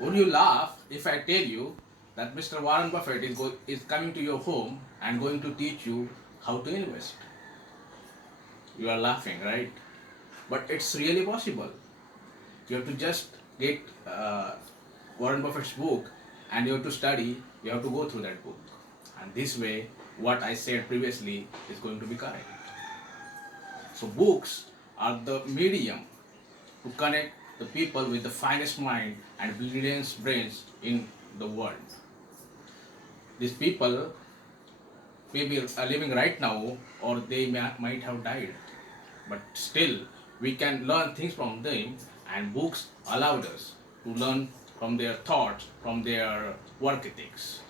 Would you laugh if I tell you that Mr. Warren Buffett is coming to your home and going to teach you how to invest? You are laughing, right? But it's really possible. You have to just get Warren Buffett's book and you have to study, you have to go through that book. And this way, what I said previously is going to be correct. So, books are the medium to connect the people with the finest mind and brilliant brains in the world. These people maybe are living right now or they might have died, but still we can learn things from them, and books allowed us to learn from their thoughts, from their work ethics.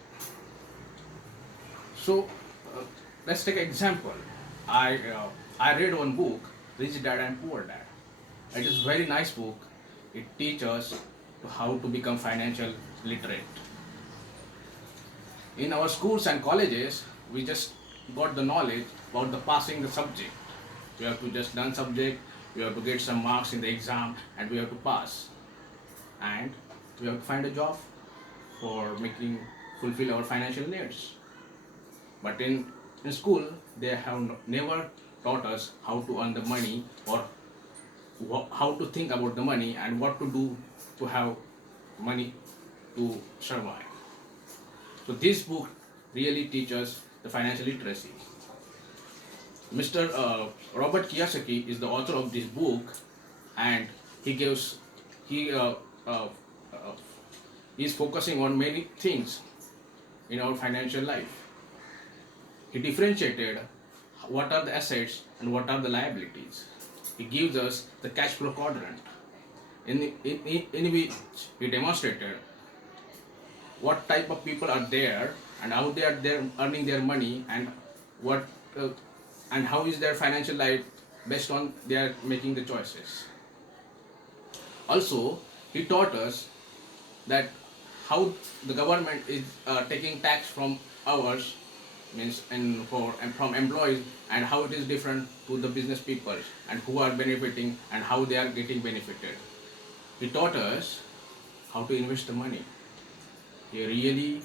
So uh, let's take an example. I read one book, Rich Dad and Poor Dad. It is a very nice book. It teaches us to how to become financial literate. In our schools and colleges, we just got the knowledge about the passing the subject. We have to just learn subject, we have to get some marks in the exam, and we have to pass. And we have to find a job for making fulfill our financial needs. But in school, they have never taught us how to earn the money or how to think about the money and what to do to have money to survive. So this book really teaches the financial literacy. Mr. Robert Kiyosaki is the author of this book, and he gives he uh, uh, is focusing on many things in our financial life. He differentiated what are the assets and what are the liabilities. He gives us the cash flow quadrant, in which he demonstrated what type of people are there and how they are there earning their money, and what uh, and how is their financial life based on their making the choices. Also, he taught us that how the government is taking tax from ours, means and from employees, and how it is different to the business people and who are benefiting and how they are getting benefited. He taught us how to invest the money. He really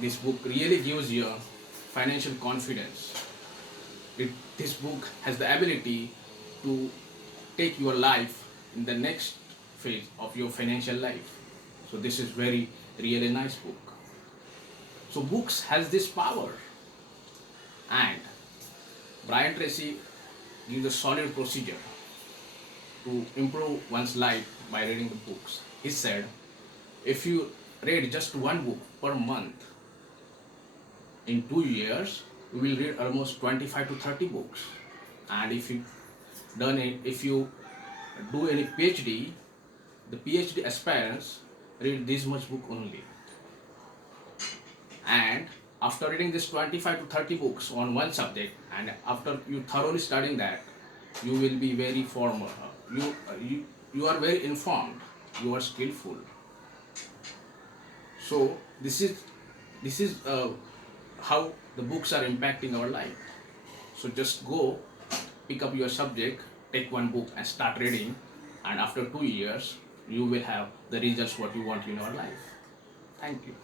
This book really gives you financial confidence. This book has the ability to take your life in the next phase of your financial life. So this is very really nice book. So books has this power, and Brian Tracy gives a solid procedure to improve one's life by reading the books. He said, if you read just one book per month, in 2 years you will read almost 25 to 30 books. And if you do any PhD, the PhD aspirants read this much book only. And after reading this 25 to 30 books on one subject, and after you thoroughly studying that, you will be very formal. You are very informed. You are skillful. So this is how the books are impacting our life. So just go pick up your subject, take one book and start reading, and after 2 years you will have the results what you want in your life. Thank you.